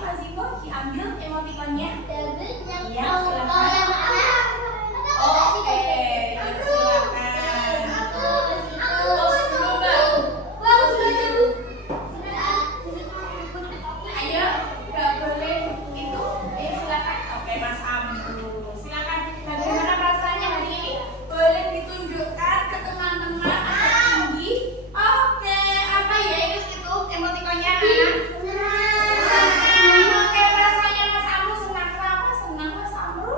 Fazimo diambil emotikonnya. Iya, silakan. Oke, silakan. Ayo, nggak boleh itu. Ayo silakan. Oke, Mas Amru, silakan. Bagaimana perasaannya hari ini? Boleh ditunjukkan ke teman-teman agak tinggi. Oke, apa ya itu emotikonnya? Oke, perasaannya Mas Amru senang. Kenapa senang Mas Amru?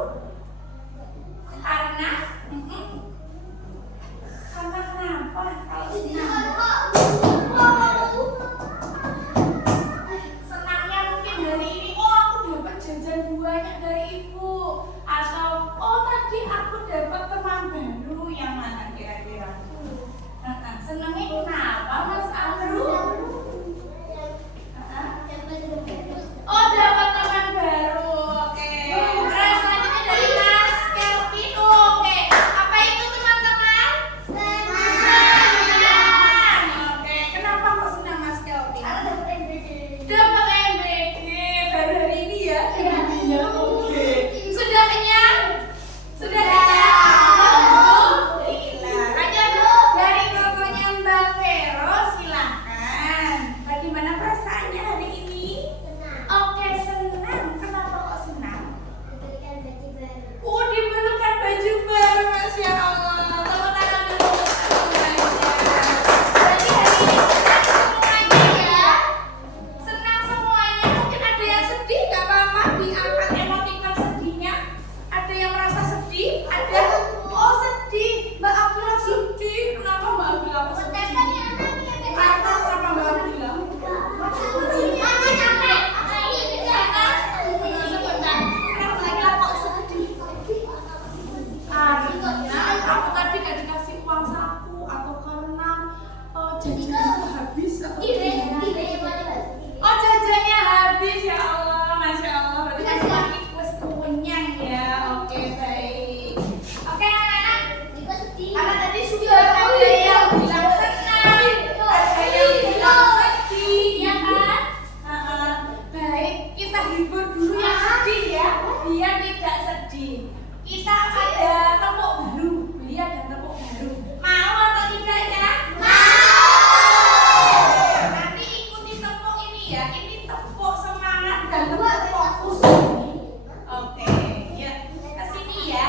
Karena karena kenapa? Kalau senang. Senangnya mungkin hari ini, oh aku dapat jajan banyak dari ibu, atau oh tadi aku dapat teman baru. Yang mana kira-kira? Senangnya kenapa Mas Amru? Oh dapat teman baru. Oke. Terus selanjutnya dari Mas Kelvin. Oke. Apa itu teman-teman? Senang. Oke. Kenapa kok senang Mas Kelvin? Dapat MBG baru hari ini ya? Iya. Oke. Sudah kenyang? Sudah kenyang? Alhamdulillah. Lanjut dari kelompoknya Mbak Vero, silahkan. Bagaimana perasaannya hari ini? Oke, senang. Kenapa kok senang? Diberikan baju baru, Masya Allah. Tepuk tangan dulu untuk semuanya. Berarti hari ini senang semuanya ya? Senang semuanya. Mungkin ada yang sedih, gak apa-apa. Diangkat emotikon sedihnya. Ada yang merasa sedih? Ada? Oh sedih. Mbak Abdullah sedih. Kenapa Mbak Abdullah sedih? Kenapa Mbak Abdullah? Karena aku tadi gak dikasih uang saku, atau karena jajannya habis, atau oh jajannya habis, ya Allah, Masya Allah. Berarti kasih lagi plus kenyang ya. Oke, baik. Oke anak-anak, karena tadi sudah ada yang bilang senang, ada yang bilang sedih, ya kan? Baik, kita hibur dulu yang sedih ya, biar tidak sedih. Kita ada tepuk baru, beli ada tepuk baru. Mau atau tidak ya? Mau. Nanti ikuti tepuk ini ya, ini tepuk semangat dan tepuk fokus ini. Oke, ya kesini ya.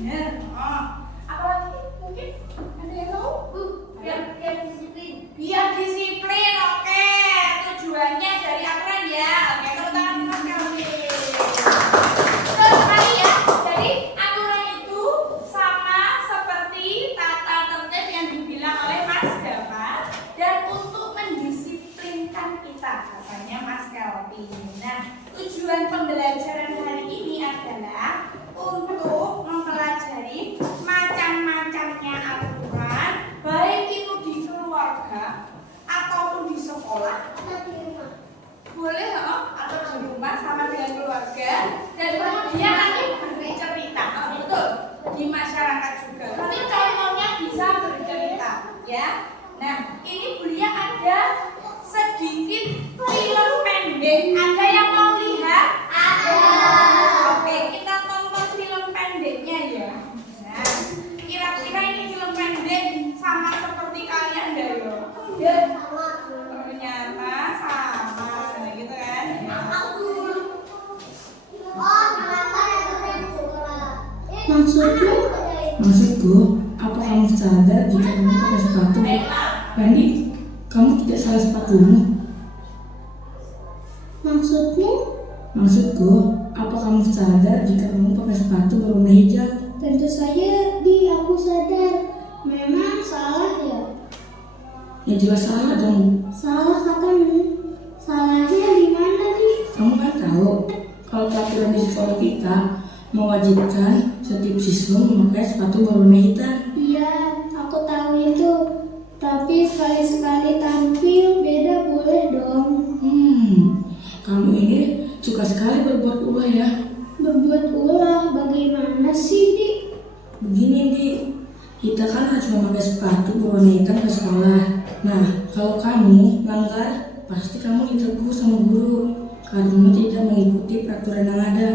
benar. Ya. Nah, ini Bulia ada sedikit film pendek. Ada yang mau lihat? Ada. Oke, kita tonton film pendeknya ya. Nah, kira-kira ini film pendek sama seperti kalian enggak ya? Ya, sama. Ternyata sama, nah, gitu kan? Maksudku, apa kamu sadar jika kamu pakai sepatu? Randi, kamu tidak salah sepatumu. Maksudnya? Maksudku, apa kamu sadar jika kamu pakai sepatu berwarna hijau? Tentu saja aku sadar. Memang salah ya? Ya jelas salah dong. Salah katamu. Salahnya di mana sih? Kamu kan tahu kalau peraturan di sekolah kita mewajibkan setiap siswa memakai sepatu berwarna hitam. Iya, aku tahu itu. Tapi sekali-sekali tampil beda boleh dong. Kamu ini suka sekali berbuat ulah ya. Berbuat ulah bagaimana sih, Dik? Begini, Di. Kita kan harus memakai sepatu berwarna hitam ke sekolah. Nah, kalau kamu langgar, pasti kamu ditegur sama guru karena tidak mengikuti peraturan yang ada.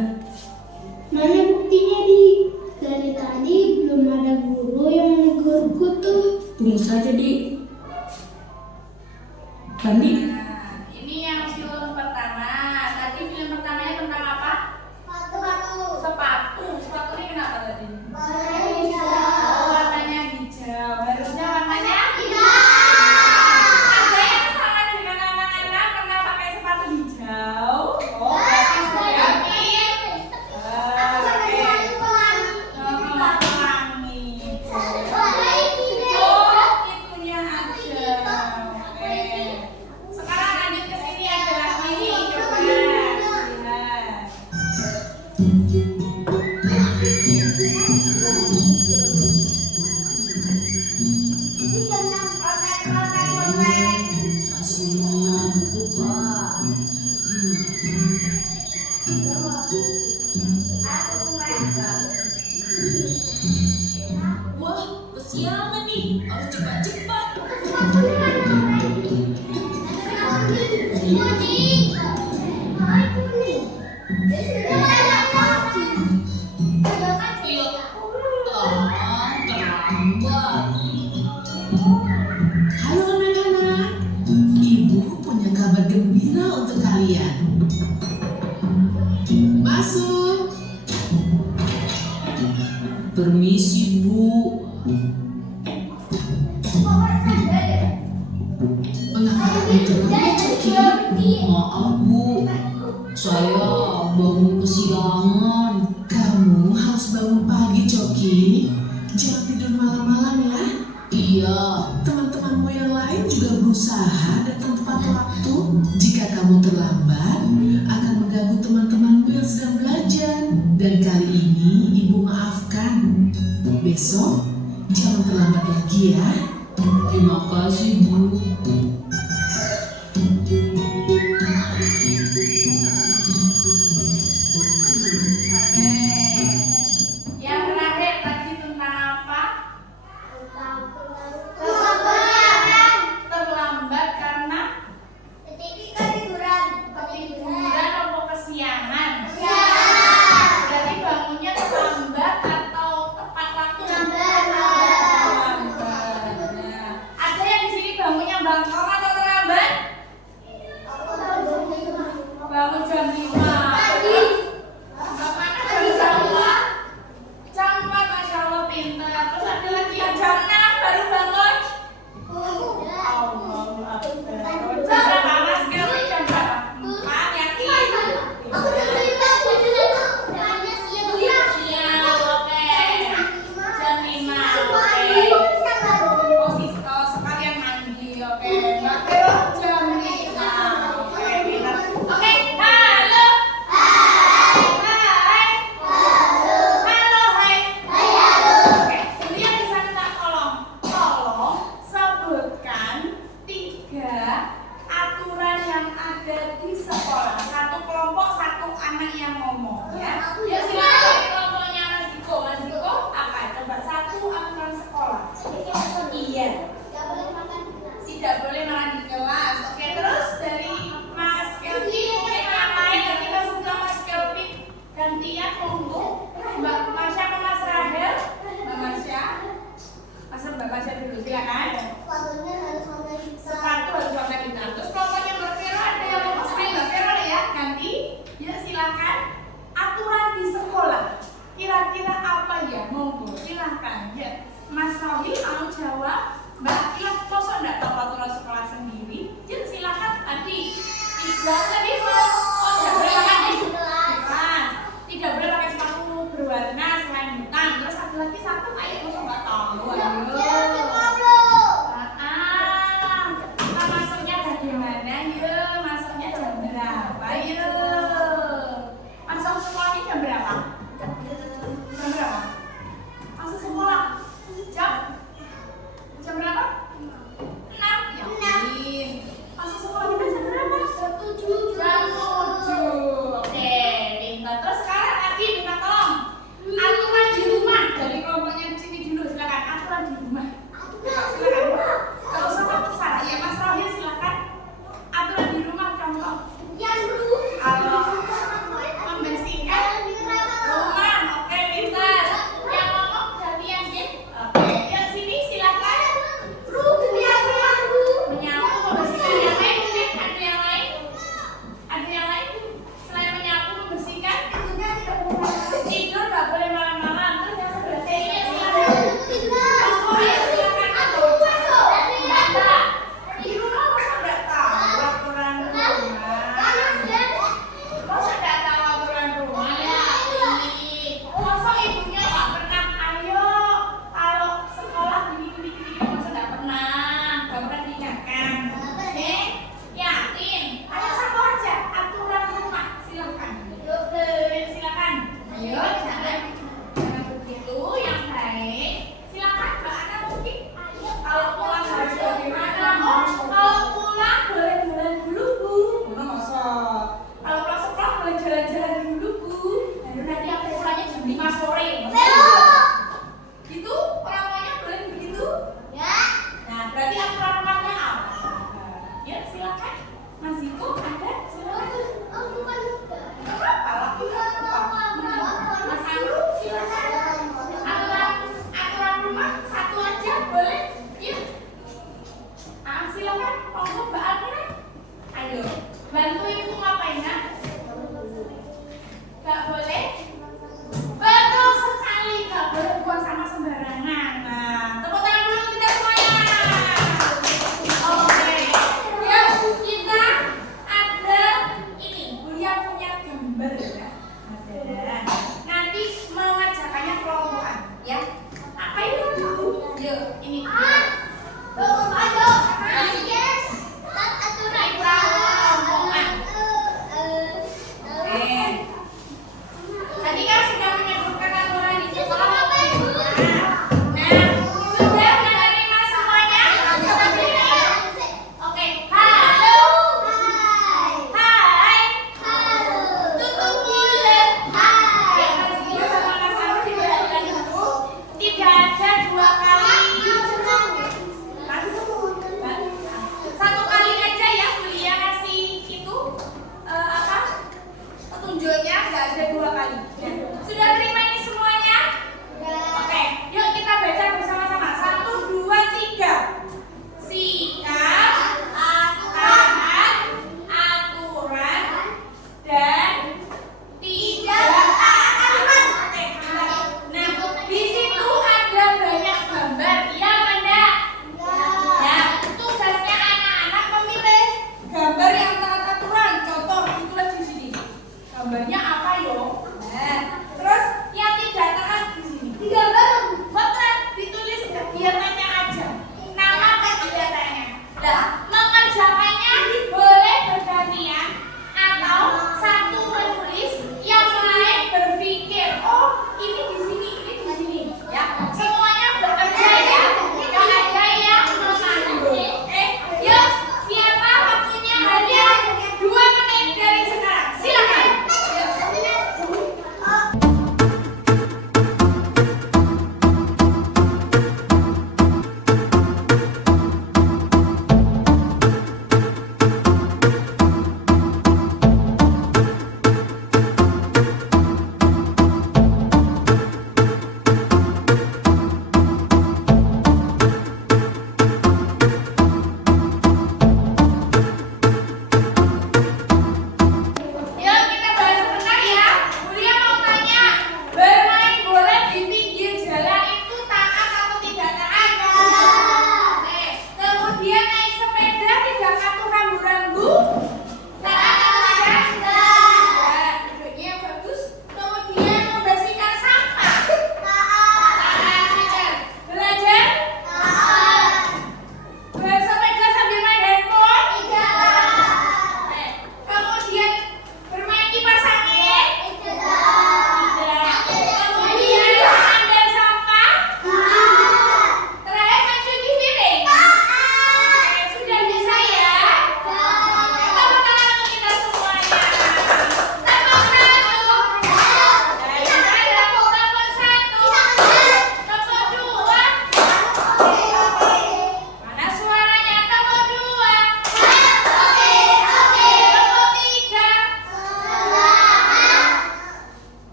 Mana buktinya, Dik? Dari tadi belum ada guru yang menegurku tuh. Tunggu saja, Di. Randi, Nah, ini yang film pertama. Tadi film pertamanya tentang apa? Sepatu. Sepatu. Sepatu ini kenapa tadi? Warna Oh, hijau. warnanya hijau. Harusnya warnanya Hijau. ada yang sama dengan anak-anak pernah pakai sepatu hijau? Oh, berarti sudah pelangi. Oh, itunya aja. Oke. Sekarang lanjut ke sini ada lagi nih, coba lihat. Wah, kesiangan nih. Harus cepat-cepat. Iya. Terlambat. Halo anak-anak. Ibu punya kabar gembira untuk kalian. Masuk. Permisi, Bu. Anak-anak terlambat, Coki. Maaf, Bu. Saya bangun kesiangan. Kamu harus bangun pagi, Coki. Jangan tidur malam-malam ya. Iya. Teman-temanmu yang lain juga berusaha datang tepat waktu. Jika kamu terlambat, akan mengganggu teman-temanmu yang sedang belajar. Dan kali ini Ibu maafkan. Besok jangan terlambat lagi ya. Terima kasih, Bu. Oke. Yang terakhir tadi tentang apa? Terlambat karena ketiduran atau kesiangan. Berarti bangunnya terlambat atau tepat waktu? Terlambat. Nah, ada yang di sini bangunnya bangkok Sohil mau jawab. Mbak Akila, kosong nggak tahu aturan sekolah sendiri? Jin silakan adik. Tidak tadi tidak boleh pakai kelas. Tidak boleh pakai sepatu berwarna selain hitam. Terus satu lagi satu ayo kosong nggak tahu. Ayo.